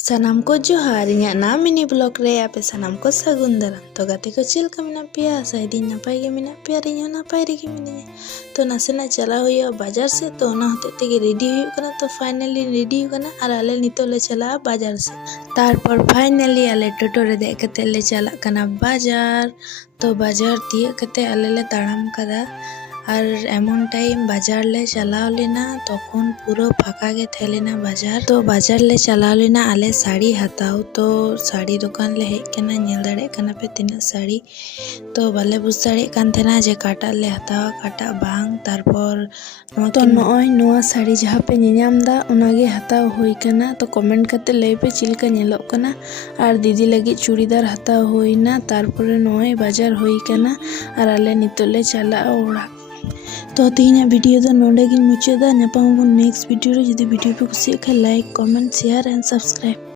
सानाम को जोहार इᱧᱟᱜ नाम मिनी ब्लॉग रे आपे सानाम को सागुन दाराम। तो गाते को चिल का मेना पिया साइदिन नापाय गे मेना पिया रियो नापाय रे गे मिनिया। तो नासेना चला हुआ बाजार से तो ना होते ते रेडी हुई कना। तो फाइनली रेडी कना और आले नितो ले चला बाजार से। तारपर फाइनली आले टोटो रे दे कते ले चला कना बाजार। तो बाजार तिये कते आले ले ताड़ाम कदा और एमन टाइम बाजार ले चलाव लेना तखन पूरा फाका गे थेलेना बाजार। तो बाजार ले चलाव लेना आले साड़ी हताव। तो साड़ी दुकान ले हेज कना नेल दाड़े कना पे तिना साड़ी। तो बाले बुझ दाड़े कान थेना जे काटा ले हतावा काटा बांग। तारपर तो नॉय नोआ साड़ी जहाँ पे नेनाम दा उनागे हताव हुई कना। तो कमेंट करते लई पे चिलका नेलोग कना। और दीदी लगी चूड़ीदार हताव हुईना। तारपर नॉय बाजार हुई कना और आले नितो ले चला ओड़ा। तो तीन वीडियो दो नोडे गिन मुचादा। नेक्स्ट वीडियो रे जुदी वीडियो पे कुछ like comment share and subscribe.